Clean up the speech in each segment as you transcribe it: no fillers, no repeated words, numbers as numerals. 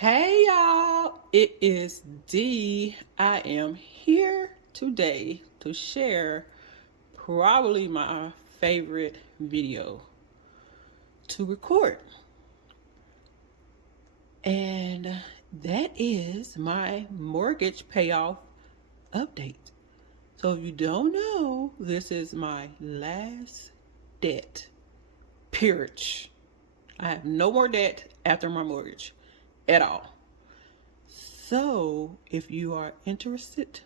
Hey y'all, it is D. I am here today to share probably my favorite video to record. And that is my mortgage payoff update. So if you don't know, this is my last debt. Period. I have no more debt after my mortgage at all. So if you are interested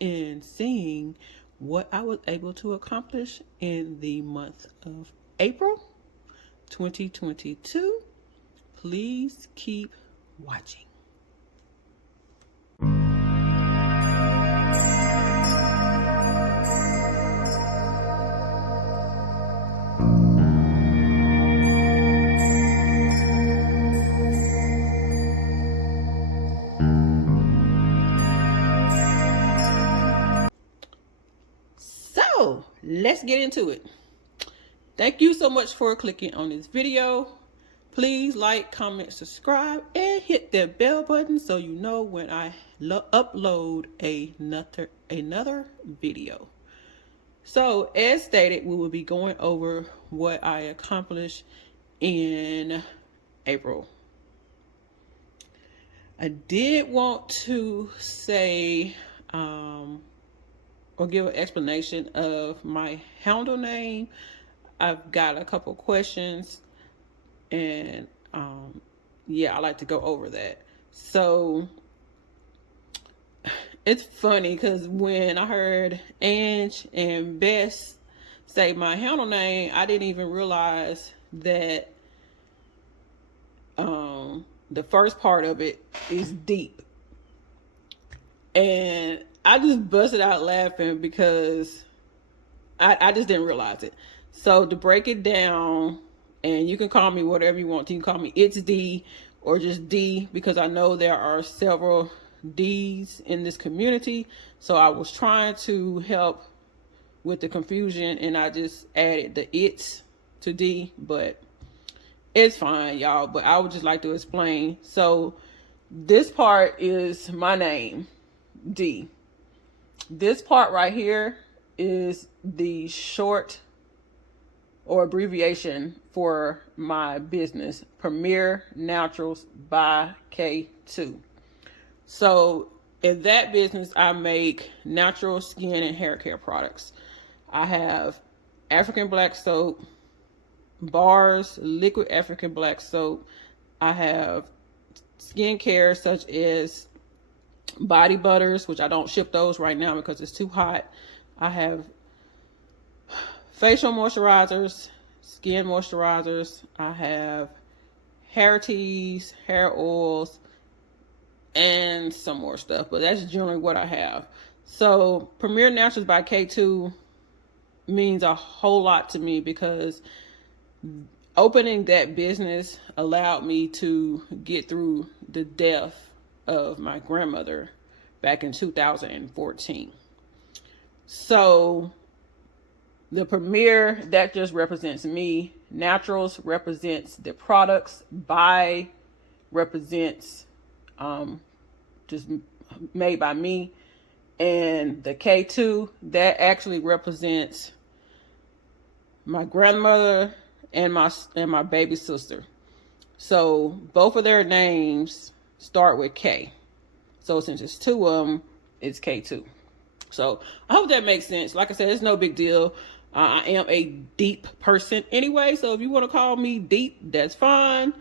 in seeing what I was able to accomplish in the month of April 2022, please keep watching. So let's get into it. Thank you so much for clicking on this video. Please like, comment, subscribe, and hit that bell button so you know when I upload another video. So as stated, we will be going over what I accomplished in April. I did want to say or give an explanation of my handle name. I've got a couple questions and I like to go over that. So it's funny because when I heard Ange and Bess say my handle name, I didn't even realize that the first part of it is deep. And I just busted out laughing because I just didn't realize it. So to break it down, and you can call me whatever you want. You can call me It's D or just D, because I know there are several D's in this community. So I was trying to help with the confusion and I just added the It's to D, but it's fine, y'all. But I would just like to explain. So this part is my name, D. This part right here is the short or abbreviation for my business, Premier Naturals by K2. So in that business, I make natural skin and hair care products. I have African black soap, bars, liquid African black soap. I have skincare such as body butters, which I don't ship those right now because it's too hot. I have facial moisturizers, skin moisturizers. I have hair teas, hair oils, and some more stuff, but that's generally what I have. So Premier Naturals by K2 means a whole lot to me because opening that business allowed me to get through the death of my grandmother back in 2014. So the Premier, that just represents me. Naturals represents the products. By represents just made by me. And the K2, that actually represents my grandmother and my baby sister. So both of their names start with K. So since it's two of them, it's K2. So I hope that makes sense. Like I said, it's no big deal. I am a deep person anyway. So if you want to call me deep, that's fine.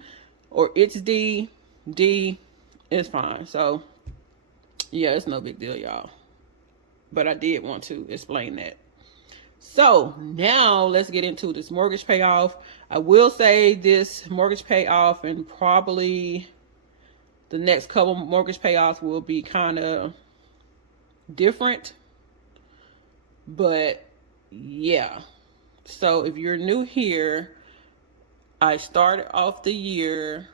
Or it's D is fine. So yeah, it's no big deal, y'all. But I did want to explain that. So now let's get into this mortgage payoff. I will say this mortgage payoff and probably the next couple mortgage payoffs will be kind of different. But yeah. So if you're new here, I started off the year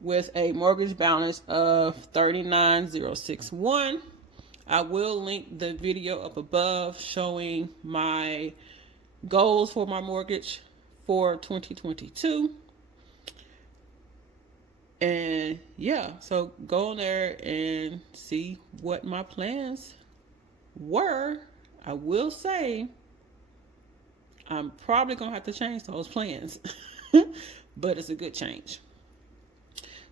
with a mortgage balance of $39,061. I will link the video up above showing my goals for my mortgage for 2022. And yeah, so go on there and see what my plans were. I will say I'm probably going to have to change those plans, but it's a good change.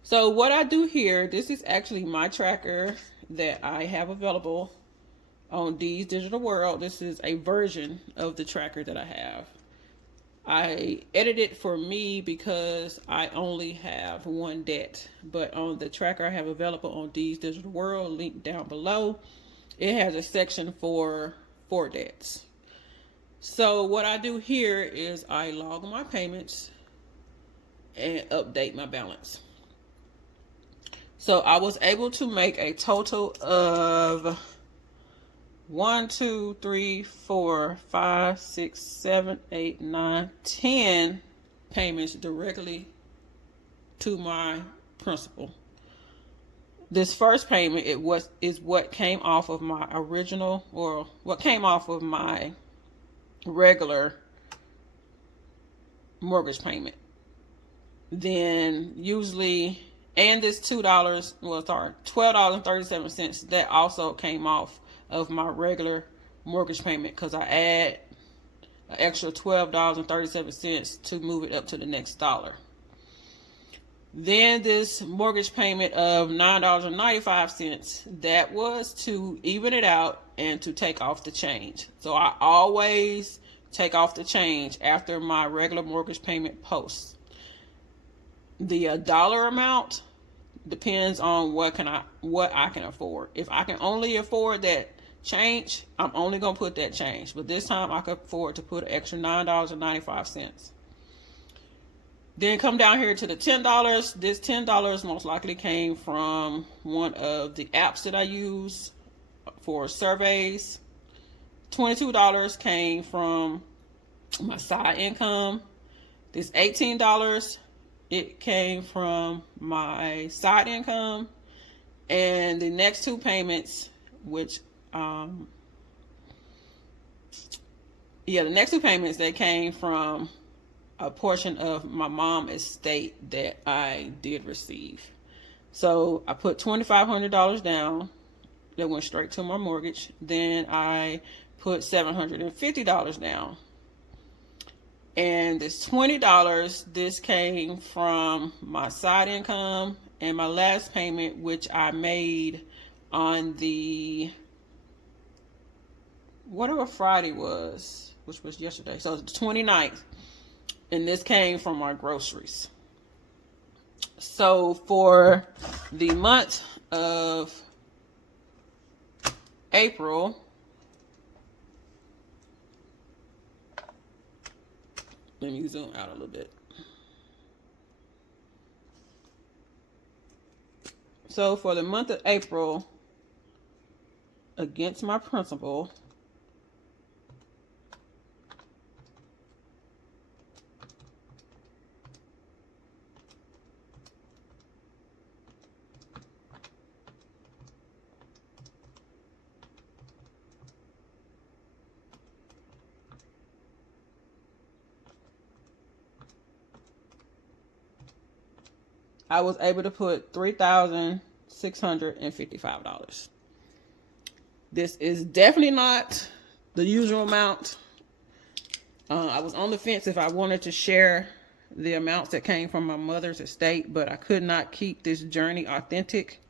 So what I do here, this is actually my tracker that I have available on D's Digital World. This is a version of the tracker that I have. I edit it for me because I only have one debt, but on the tracker I have available on D's Digital World, linked down below, it has a section for debts. So what I do here is I log my payments and update my balance. So I was able to make a total of 1, 2, 3, 4, 5, 6, 7, 8, 9, 10 payments directly to my principal. This first payment is what came off of my original, or what came off of my regular mortgage payment. Then usually, and this $12.37, that also came off of my regular mortgage payment because I add an extra $12.37 to move it up to the next dollar. Then this mortgage payment of $9.95, that was to even it out and to take off the change. So I always take off the change after my regular mortgage payment posts. The dollar amount depends on what I can afford. If I can only afford that change, I'm only going to put that change. But this time I could afford to put an extra $9.95. Then come down here to the $10. This $10 most likely came from one of the apps that I use for surveys. $22 came from my side income. This $18, it came from my side income. And the next two payments, which the next two payments, they came from a portion of my mom's estate that I did receive. So I put $2,500 down. That went straight to my mortgage. Then I put $750 down. And this $20, this came from my side income and my last payment, which I made on the whatever Friday was, which was yesterday. So it's the 29th. And this came from my groceries. So for the month of April, let me zoom out a little bit. So for the month of April, against my principal, I was able to put $3,655. This is definitely not the usual amount. I was on the fence if I wanted to share the amounts that came from my mother's estate, but I could not keep this journey authentic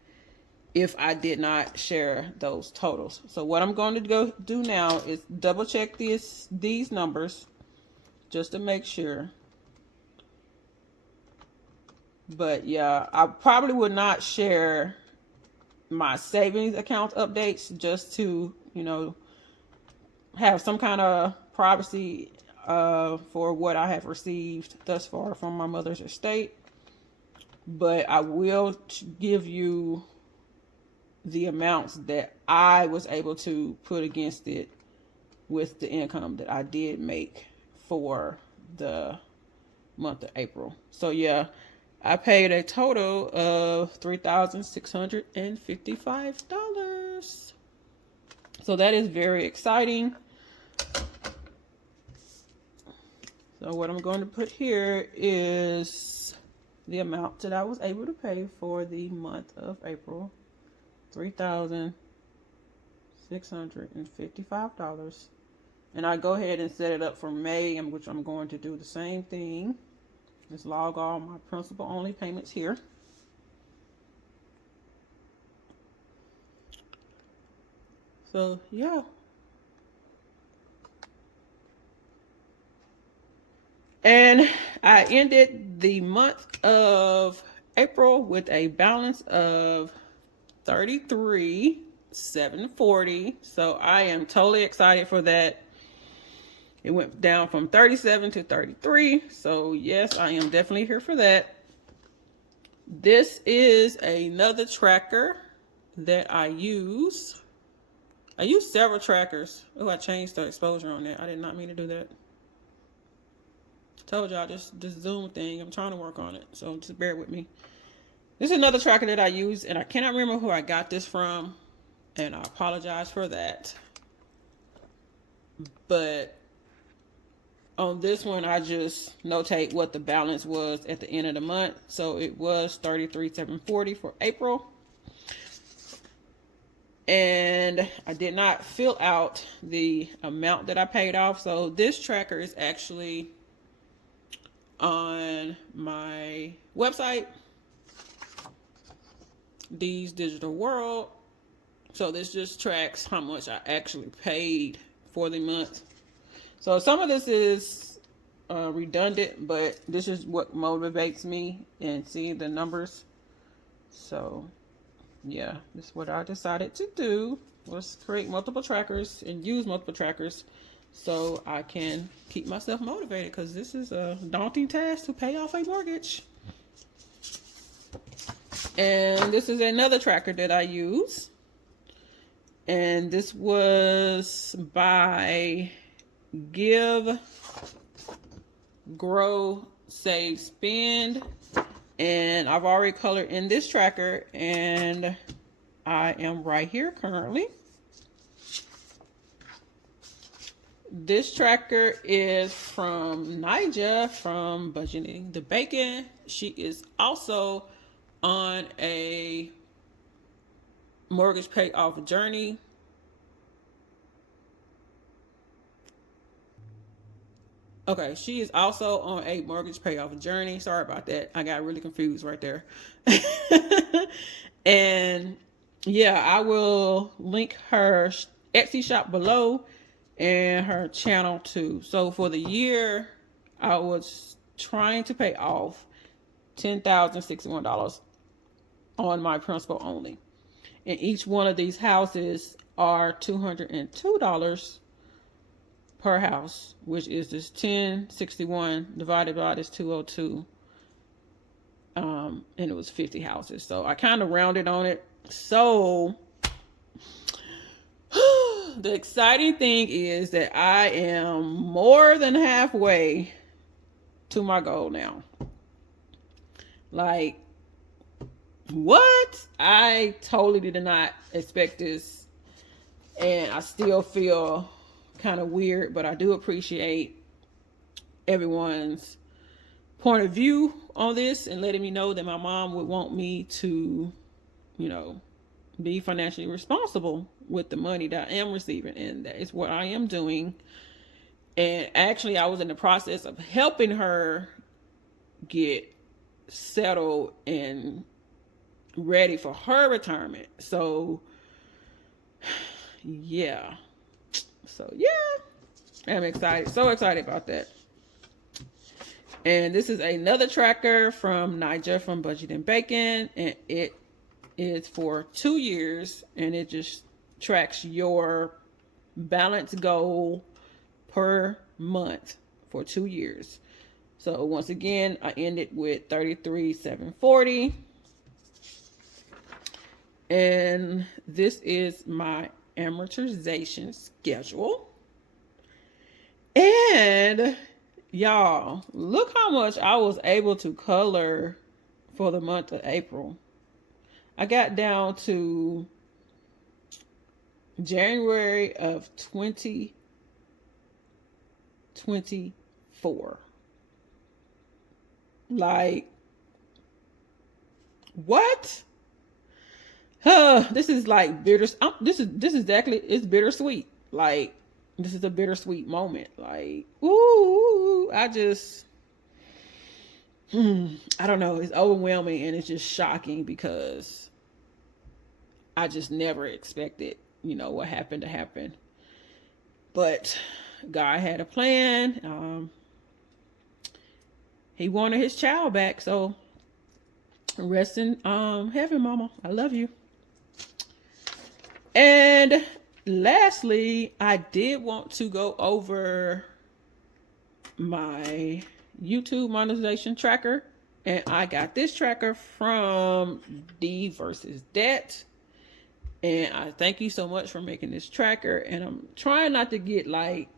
if I did not share those totals. So what I'm going to go do now is double check these numbers just to make sure. But yeah, I probably would not share my savings account updates just to, have some kind of privacy for what I have received thus far from my mother's estate. But I will give you the amounts that I was able to put against it with the income that I did make for the month of April. So yeah, I paid a total of $3,655. So that is very exciting. So what I'm going to put here is the amount that I was able to pay for the month of April, $3,655. And I go ahead and set it up for May, in which I'm going to do the same thing. Just log all my principal only payments here. So yeah. And I ended the month of April with a balance of $33,740. So I am totally excited for that. It went down from 37 to 33. So yes, I am definitely here for that. This is another tracker that I use. I use several trackers. Oh, I changed the exposure on that. I did not mean to do that. Told y'all, this Zoom thing, I'm trying to work on it. So just bear with me. This is another tracker that I use, and I cannot remember who I got this from. And I apologize for that. But on this one, I just notate what the balance was at the end of the month. So it was $33,740 for April. And I did not fill out the amount that I paid off. So this tracker is actually on my website, Dee's Digital World. So this just tracks how much I actually paid for the month. So some of this is redundant, but this is what motivates me and seeing the numbers. So yeah, this is what I decided to do, was create multiple trackers and use multiple trackers so I can keep myself motivated, because this is a daunting task to pay off a mortgage. And this is another tracker that I use. And this was by Give, Grow, Save, Spend. And I've already colored in this tracker, and I am right here currently. This tracker is from Nija from Budgeting the Bacon. She is also on a mortgage payoff journey. Okay, she is also on a mortgage payoff journey. Sorry about that. I got really confused right there. And yeah, I will link her Etsy shop below and her channel too. So for the year, I was trying to pay off $10,061 on my principal only. And each one of these houses are $202 per house, which is this 1061 divided by this 202. And it was 50 houses. So I kind of rounded on it. So the exciting thing is that I am more than halfway to my goal now. Like, what? I totally did not expect this. And I still feel kind of weird, but I do appreciate everyone's point of view on this and letting me know that my mom would want me to, you know, be financially responsible with the money that I am receiving, and that is what I am doing. And actually, I was in the process of helping her get settled and ready for her retirement. So yeah. So yeah, I'm excited. So excited about that. And this is another tracker from Nija from Budgeting Bacon. And it is for 2 years. And it just tracks your balance goal per month for 2 years. So once again, I ended with $33,740. And this is my amortization schedule. And y'all, look how much I was able to color for the month of April. I got down to January of 2024. Like, what? This is like bitter. This is exactly, it's bittersweet. Like, this is a bittersweet moment. Like, ooh, I don't know. It's overwhelming and it's just shocking because I just never expected, what happened to happen. But God had a plan. He wanted his child back. So rest in heaven, mama. I love you. And lastly, I did want to go over my YouTube monetization tracker. And I got this tracker from D versus Debt. And I thank you so much for making this tracker. And I'm trying not to get like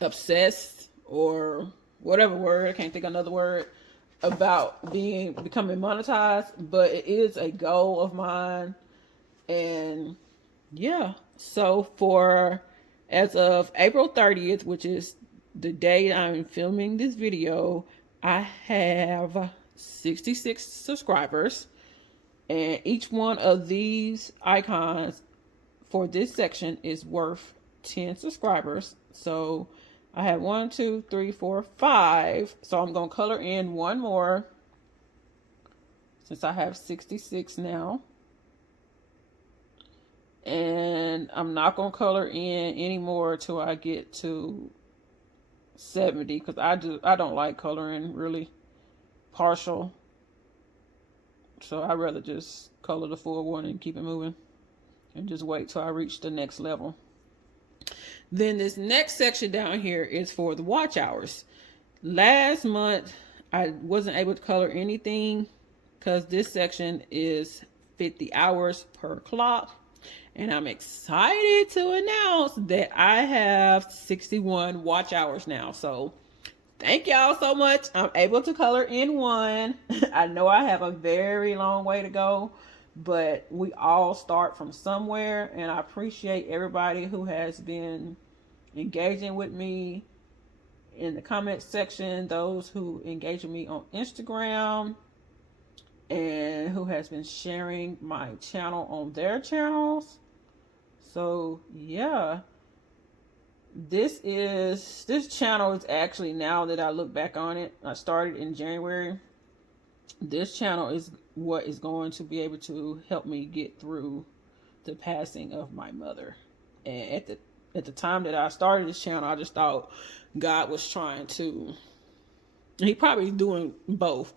obsessed or whatever word, I can't think of another word, about becoming monetized, but it is a goal of mine. And yeah, so as of April 30th, which is the day I'm filming this video, I have 66 subscribers, and each one of these icons for this section is worth 10 subscribers. So I have 1, 2, 3, 4, 5. So I'm going to color in one more since I have 66 now. And I'm not going to color in anymore till I get to 70 because I don't like coloring really partial. So I'd rather just color the full one and keep it moving and just wait till I reach the next level. Then this next section down here is for the watch hours. Last month, I wasn't able to color anything because this section is 50 hours per clock. And I'm excited to announce that I have 61 watch hours now. So thank y'all so much. I'm able to color in one. I know I have a very long way to go, but we all start from somewhere. And I appreciate everybody who has been engaging with me in the comment section, those who engage with me on Instagram, and who has been sharing my channel on their channels. So yeah, this channel is actually, now that I look back on it, I started in January. This channel is what is going to be able to help me get through the passing of my mother. And at the time that I started this channel, I just thought God was he probably doing both,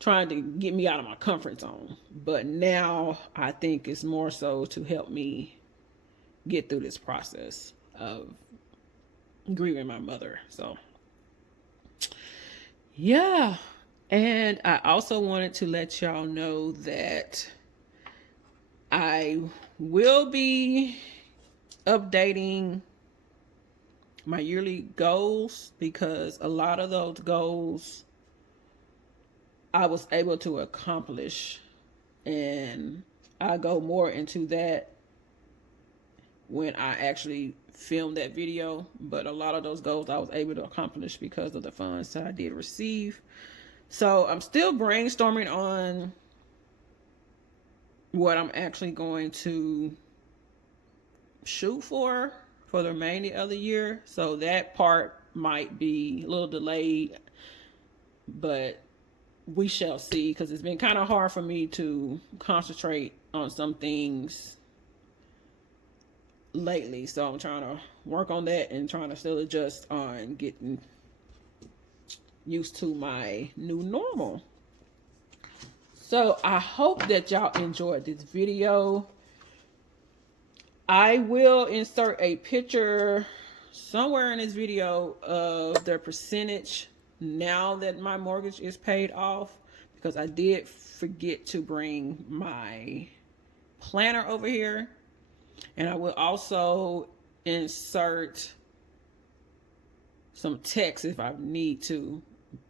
trying to get me out of my comfort zone. But now I think it's more so to help me get through this process of grieving my mother. So yeah. And I also wanted to let y'all know that I will be updating my yearly goals, because a lot of those goals I was able to accomplish, and I go more into that when I actually film that video. But a lot of those goals I was able to accomplish because of the funds that I did receive. So I'm still brainstorming on what I'm actually going to shoot for the remainder of the year. So that part might be a little delayed, but we shall see, because it's been kind of hard for me to concentrate on some things lately. So I'm trying to work on that and trying to still adjust on getting used to my new normal. So I hope that y'all enjoyed this video. I will insert a picture somewhere in this video of the percentage now that my mortgage is paid off, because I did forget to bring my planner over here. And I will also insert some text if I need to,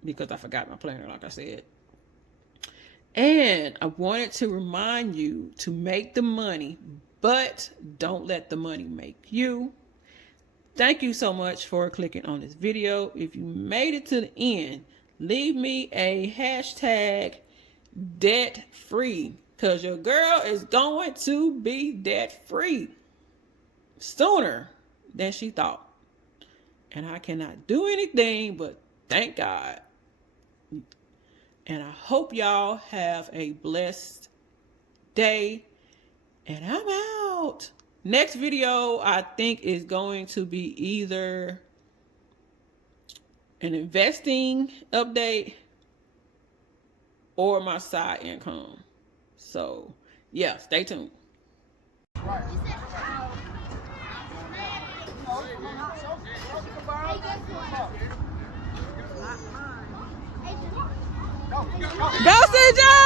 because I forgot my planner, like I said. And I wanted to remind you to make the money, but don't let the money make you. Thank you so much for clicking on this video. If you made it to the end, leave me a hashtag debt free, because your girl is going to be debt free sooner than she thought. And I cannot do anything but thank God. And I hope y'all have a blessed day. And I'm out. Next video, I think, is going to be either an investing update or my side income. So, yeah, stay tuned. Go, CJ!